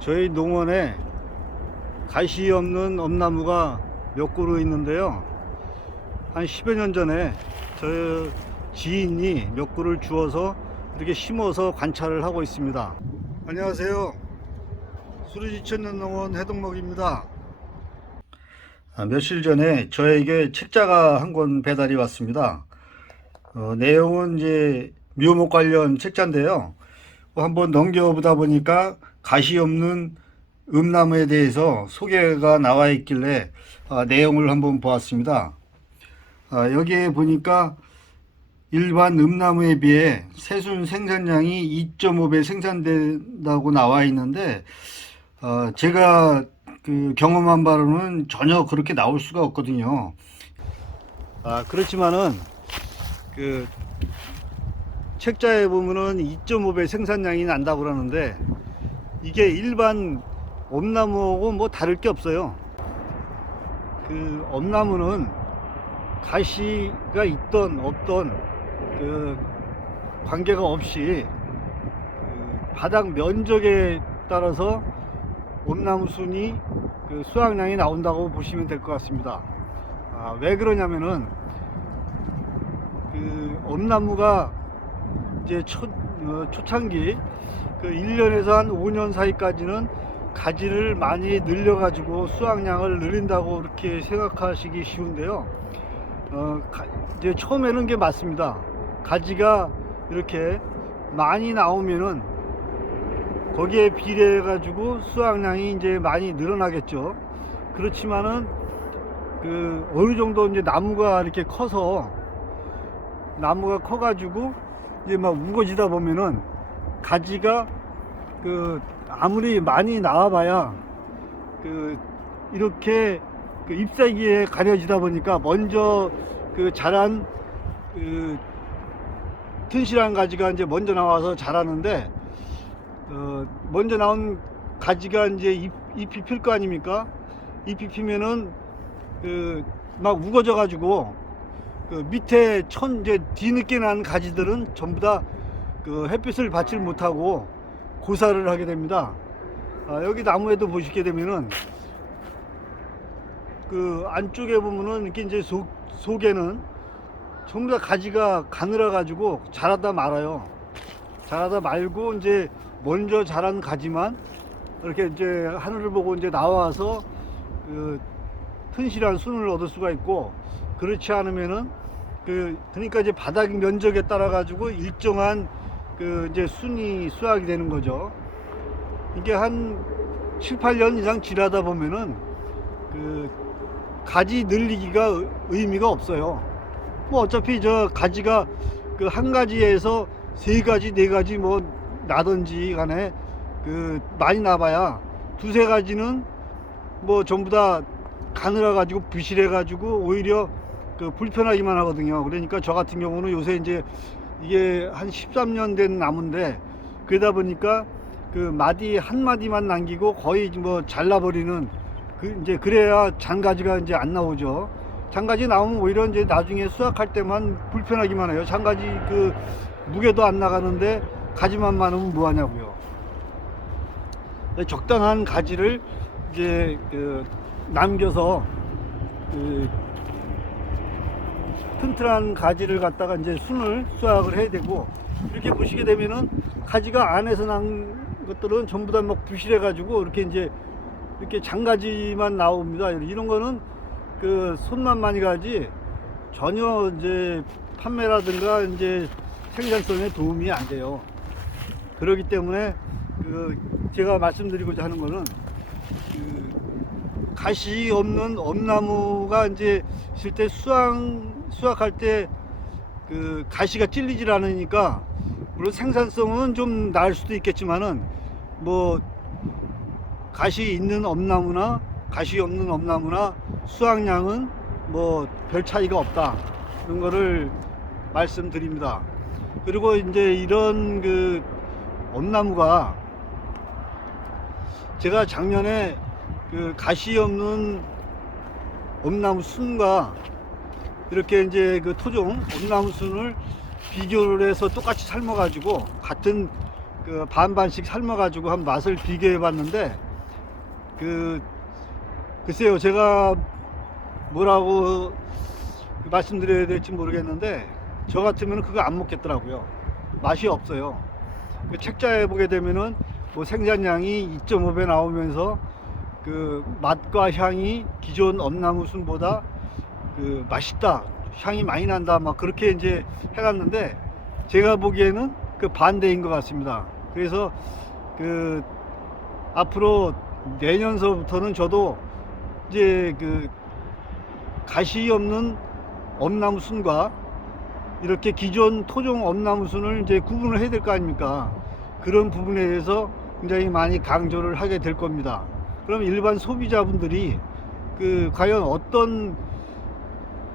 저희 농원에 가시 없는 엄나무가 몇 그루 있는데요. 한 10여 년 전에 저 지인이 몇 그루를 주워서 이렇게 심어서 관찰을 하고 있습니다. 안녕하세요. 수리지천연농원 해동목입니다. 며칠 전에 저에게 책자가 한 권 배달이 왔습니다. 내용은 이제 묘목 관련 책자인데요. 한번 넘겨보다 보니까 가시 없는 음나무에 대해서 소개가 나와 있길래 내용을 한번 보았습니다. 여기에 보니까 일반 음나무에 비해 새순 생산량이 2.5배 생산된다고 나와 있는데 제가 그 경험한 바로는 전혀 그렇게 나올 수가 없거든요. 그렇지만은 그 책자에 보면은 2.5배 생산량이 난다고 그러는데 이게 일반 엄나무하고 뭐 다를 게 없어요. 그 엄나무는 가시가 있던 없던 그 관계가 없이 그 바닥 면적에 따라서 엄나무 순이 그 수확량이 나온다고 보시면 될 것 같습니다. 왜 그러냐면은 그 엄나무가 이제 초창기 그 1년에서 한 5년 사이까지는 가지를 많이 늘려가지고 수확량을 늘린다고 그렇게 생각하시기 쉬운데요. 이제 처음에는 게 맞습니다. 가지가 이렇게 많이 나오면은 거기에 비례해 가지고 수확량이 이제 많이 늘어나겠죠. 그렇지만은 그 어느 정도 이제 나무가 이렇게 커서 나무가 커가지고 이제 막 우거지다 보면은 가지가 그 아무리 많이 나와봐야 그 이렇게 그 잎사귀에 가려지다 보니까 먼저 그 자란 그 튼실한 가지가 이제 먼저 나와서 자라는데 먼저 나온 가지가 이제 잎이 필 거 아닙니까? 잎이 피면은 그 막 우거져 가지고 그 밑에 이제 뒤늦게 난 가지들은 전부 다 그 햇빛을 받지 못하고 고사를 하게 됩니다. 여기 나무에도 보시게 되면은 그 안쪽에 보면은 이렇게 이제 속에는 전부 다 가지가 가늘어 가지고 자라다 말아요. 자라다 말고 이제 먼저 자란 가지만 이렇게 이제 하늘을 보고 이제 나와서 그 튼실한 순을 얻을 수가 있고, 그렇지 않으면은 그러니까 이제 바닥 면적에 따라 가지고 일정한 그 이제 순이 수확이 되는 거죠. 이게 한 7, 8년 이상 지나다 보면은 그 가지 늘리기가 의미가 없어요. 뭐 어차피 저 가지가 그 한 가지에서 세 가지, 네 가지 뭐 나든지 간에 그 많이 나봐야 두세 가지는 뭐 전부 다 가늘어 가지고 부실해 가지고 오히려 그 불편하기만 하거든요. 그러니까 저 같은 경우는 요새 이제 이게 한 13년 된 나무인데 그러다 보니까 그 마디 한 마디만 남기고 거의 뭐 잘라버리는 그 이제 그래야 장가지가 이제 안 나오죠. 장가지 나오면 오히려 이제 나중에 수확할 때만 불편하기만 해요. 장가지 그 무게도 안 나가는데 가지만 많으면 뭐 하냐고요. 적당한 가지를 이제 그 남겨서 그 튼튼한 가지를 갖다가 이제 순을 수확을 해야 되고, 이렇게 보시게 되면은 가지가 안에서 난 것들은 전부 다 막 부실해 가지고 이렇게 이제 이렇게 장가지만 나옵니다. 이런 거는 그 손만 많이 가지 전혀 이제 판매라든가 이제 생산성에 도움이 안 돼요. 그렇기 때문에 그 제가 말씀드리고자 하는 거는 그 가시 없는 엄나무가 이제 있을 때 수확할 때 그 가시가 찔리질 않으니까 물론 생산성은 좀 나을 수도 있겠지만은 뭐 가시 있는 엄나무나 가시 없는 엄나무나 수확량은 뭐 별 차이가 없다, 이런 거를 말씀드립니다. 그리고 이제 이런 그 엄나무가 제가 작년에 그 가시 없는 엄나무 순과 이렇게 이제 그 토종 엄나무 순을 비교를 해서 똑같이 삶아 가지고 같은 그 반반씩 삶아가지고 한 맛을 비교해봤는데 글쎄요, 제가 뭐라고 말씀드려야 될지 모르겠는데 저 같으면 그거 안 먹겠더라고요. 맛이 없어요. 그 책자에 보게 되면은 뭐 생산량이 2.5배 나오면서 그 맛과 향이 기존 엄나무순보다 그 맛있다, 향이 많이 난다, 막 그렇게 이제 해놨는데 제가 보기에는 그 반대인 것 같습니다. 그래서 그 앞으로 내년서부터는 저도 이제 그 가시 없는 엄나무순과 이렇게 기존 토종 엄나무순을 이제 구분을 해야 될 거 아닙니까? 그런 부분에 대해서 굉장히 많이 강조를 하게 될 겁니다. 그럼 일반 소비자분들이 그 과연 어떤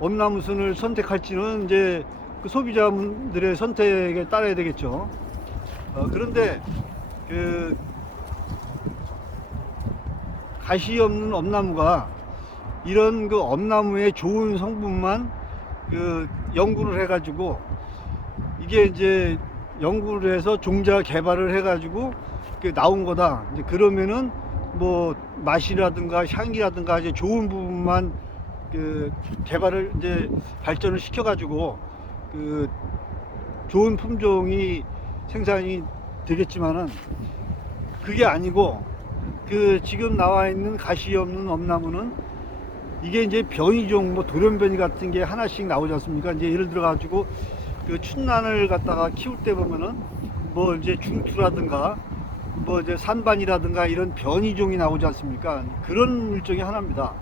엄나무순을 선택할지는 이제 그 소비자분들의 선택에 따라야 되겠죠. 그런데 그 가시 없는 엄나무가 이런 그 엄나무의 좋은 성분만 그 연구를 해가지고 이게 이제 연구를 해서 종자 개발을 해가지고 나온 거다. 이제 그러면은 뭐 맛이라든가 향이라든가 이제 좋은 부분만 그 개발을 이제 발전을 시켜가지고 그 좋은 품종이 생산이 되겠지만은 그게 아니고 그 지금 나와 있는 가시 없는 엄나무는 이게 이제 변이종 뭐 돌연변이 같은 게 하나씩 나오지 않습니까? 이제 예를 들어 가지고 그 춘란을 갖다가 키울 때 보면은 뭐 이제 중투라든가 뭐 이제 산반이라든가 이런 변이종이 나오지 않습니까? 그런 일종의 하나입니다.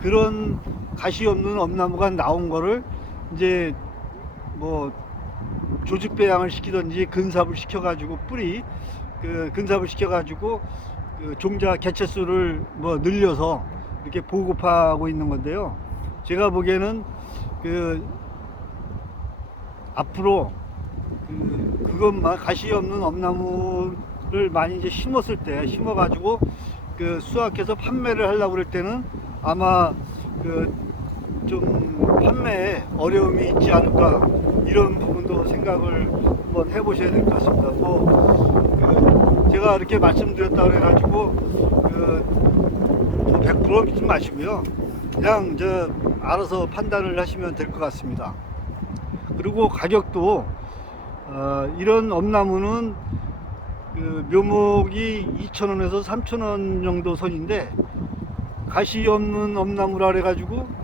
그런 가시 없는 엄나무가 나온 거를 이제 뭐 조직 배양을 시키든지 근삽을 시켜가지고 뿌리 그 근삽을 시켜가지고 그 종자 개체수를 뭐 늘려서 이렇게 보급하고 있는 건데요. 제가 보기에는 그 앞으로 그것만 가시 없는 엄나무를 많이 이제 심었을 때 심어가지고 그 수확해서 판매를 하려고 그럴 때는 아마 그 좀 판매에 어려움이 있지 않을까, 이런 부분도 생각을 한번 해보셔야 될 것 같습니다. 뭐 제가 이렇게 말씀드렸다고 해가지고 100% 믿지 마시고요. 그냥 알아서 판단을 하시면 될 것 같습니다. 그리고 가격도 이런 엄나무는 그 묘목이 2,000원에서 3,000원 정도 선인데 가시 없는 엄나무라 그래가지고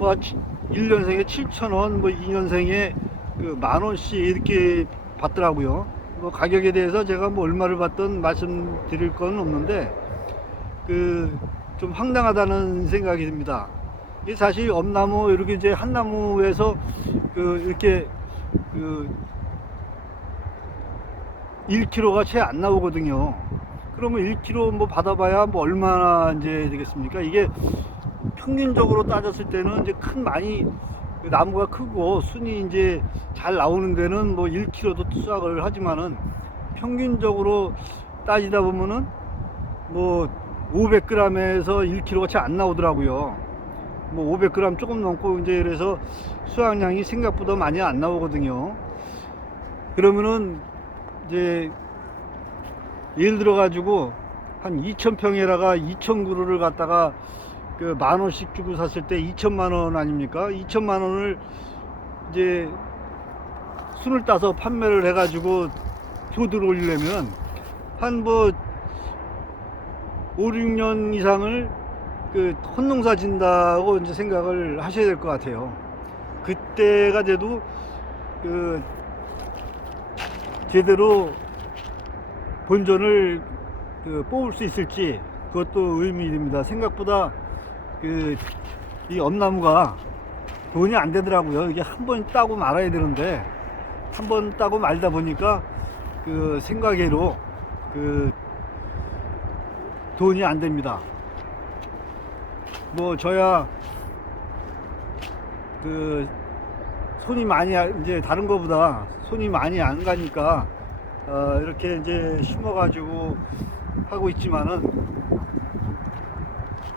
뭐 1년생에 7,000원, 뭐 2년생에 그 10,000원씩 이렇게 받더라고요. 뭐 가격에 대해서 제가 뭐 얼마를 받든 말씀드릴 건 없는데 그 좀 황당하다는 생각이 듭니다. 이게 사실 엄나무 이렇게 이제 한 나무에서 이렇게 1kg가 채 안 나오거든요. 그러면 1kg 뭐 받아봐야 뭐 얼마나 이제 되겠습니까? 이게 평균적으로 따졌을 때는 이제 많이 나무가 크고 순이 이제 잘 나오는 데는 뭐 1kg도 수확을 하지만은 평균적으로 따지다 보면은 뭐 500g에서 1kg가 채 안 나오더라고요. 뭐 500g 조금 넘고 이제 그래서 수확량이 생각보다 많이 안 나오거든요. 그러면은 이제 예를 들어 가지고 한 2,000평에다가 2,000그루를 갖다가 그 10,000원씩 주고 샀을 때 2천만 원 아닙니까? 2천만 원을 이제 순을 따서 판매를 해가지고 효도를 올리려면 한 뭐 5, 6년 이상을 그 혼농사 진다고 이제 생각을 하셔야 될 것 같아요. 그때가 돼도 그 제대로 본전을 뽑을 수 있을지 그것도 의미입니다. 생각보다 이 엄나무가 돈이 안 되더라고요. 이게 한 번 따고 말아야 되는데 한 번 따고 말다 보니까 생각외로 돈이 안 됩니다. 뭐 저야 손이 많이 이제 다른 거보다 손이 많이 안 가니까 이렇게 이제 심어 가지고 하고 있지만은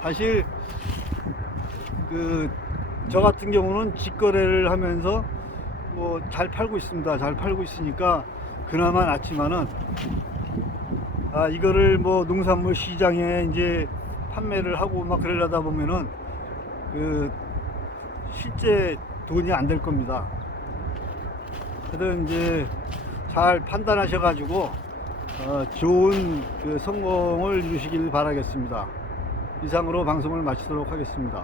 사실 저 같은 경우는 직거래를 하면서 뭐 잘 팔고 있습니다. 잘 팔고 있으니까 그나마 낫지만은 이거를 뭐 농산물 시장에 이제 판매를 하고 막 그러려다 보면은 그 실제 돈이 안 될 겁니다. 하여튼 이제 잘 판단하셔가지고 좋은 그 성공을 이루시길 바라겠습니다. 이상으로 방송을 마치도록 하겠습니다.